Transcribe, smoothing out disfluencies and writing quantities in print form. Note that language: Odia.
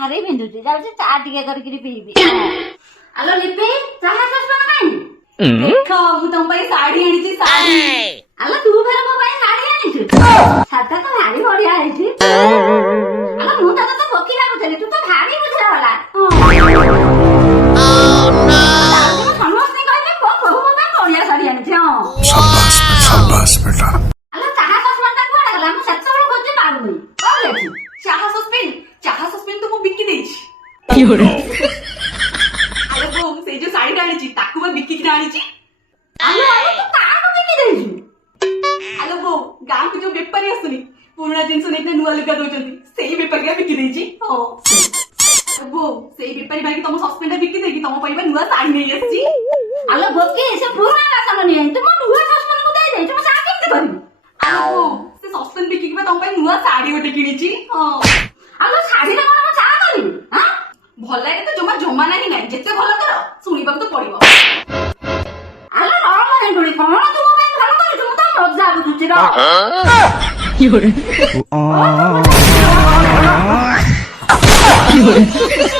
ଭାରି ବିନ୍ଧୁଛି, ଯାଉଛି ଚା ଟିକେ କରିକିରି ପିଇବି। ଆଲୋ ଲିପି, ଚାହା ସସ୍ପେନ୍ କାଇଁ? ଦେଖ ମୁଁ ତମ ପାଇଁ ଶାଢୀ ଆଣିଛି ଶାଢୀ। ଆଲୋ ତୁ ଫେରେ ମୋ ପାଇଁ ଶାଢୀ ଆଣିଛୁ? ଶାଢୀଟା ତ ଭାରି ବଢିଆ ହେଇଛି। ଆଲୋ ମୁଁ ତତେ ତ ବୋକି ଲାଗୁଥିଲି, ତୁ ତ ଭାରି ବୁଝା ଗଲା। ସମସ୍ତେ କହିବେ ମୋ ବୋହୂ ମୋ ପାଇଁ ବଢିଆ ଶାଢୀ ଆଣିଛି। शाबाश बेटा। ଆଲୋ ଚାହା ସସ୍ପେନ୍ ଟା କୁଆଡେ ଗଲା? ମୁଁ ସେତେବେଳେ ଖୋଜି ପାରୁନି। କୋଉଠି ଅଛି? ଚାହା ସସ୍ପେନ୍ ତ ମୁଁ ବିକି ଦେଇଛି। ଆଲୋ ବୋଉ ସେଇ ଯୋଉ ଶାଢୀଟା ଆଣିଛି ତାକୁ ବା ବିକିକିନା ଆଣିଛି। ଆଲୋ ତୁ କାହାକୁ ବିକି ଦେଇଛୁ? ଆଲୋ ବୋଉ ଗାଁକୁ ଯୋଉ ବେପାରୀ ଆସୁନି ପୁରୁଣା ଜିନିଷ ନେଇକି ନୂଆ ଲୁଗା ଦଉଛନ୍ତି ସେଇ ବେପାରୀ가 ବିକି ଦେଇଛି। ହଁ ବୋଉ ସେଇ ବେପାରୀ ଭାଇକି ତମ ସସ୍ପେନ୍ ଟା ବିକି ଦେଇକି ତମ ପାଇଁ ବା ନୂଆ ଶାଢୀ ନେଇ ଆସିଛି। ଆଲୋ ବୋକି, ସେ ପୁରୁଣା ବାସନ ନିଏ, ତୁ ମୋ ନୂଆ ସସ୍ପେନ୍ କୁ ଦେଇଦେଇଛୁ, ମୁଁ ଚା କେମିତି କରିବି? ଆଲୋ ବୋଉ ସେ ସସ୍ପେନ୍ ବିକିକି ବା ତମ ପାଇଁ ନୂଆ ଶାଢୀ ଗୋଟେ କିଣିଛି। ହଁ ଆଲୋ ଶାଢୀରେ କଣ ମୁଁ ଚା କରିବି? ଭଲ ଲାଗେ ତ ଜମା ନାହିଁ ନାହିଁ, ଯେତେ ଭଲ କର ଶୁଣିବାକୁ ତ ପଡିବ। ଆଲୋ ରହ ହେଣ୍ଡୁଳି, କଣ ତୁ ମୋ ପାଇଁ ଭଲ କରିଛୁ? ମୁଁ ତ ମଜା ବୁଝୁଛି ର। आ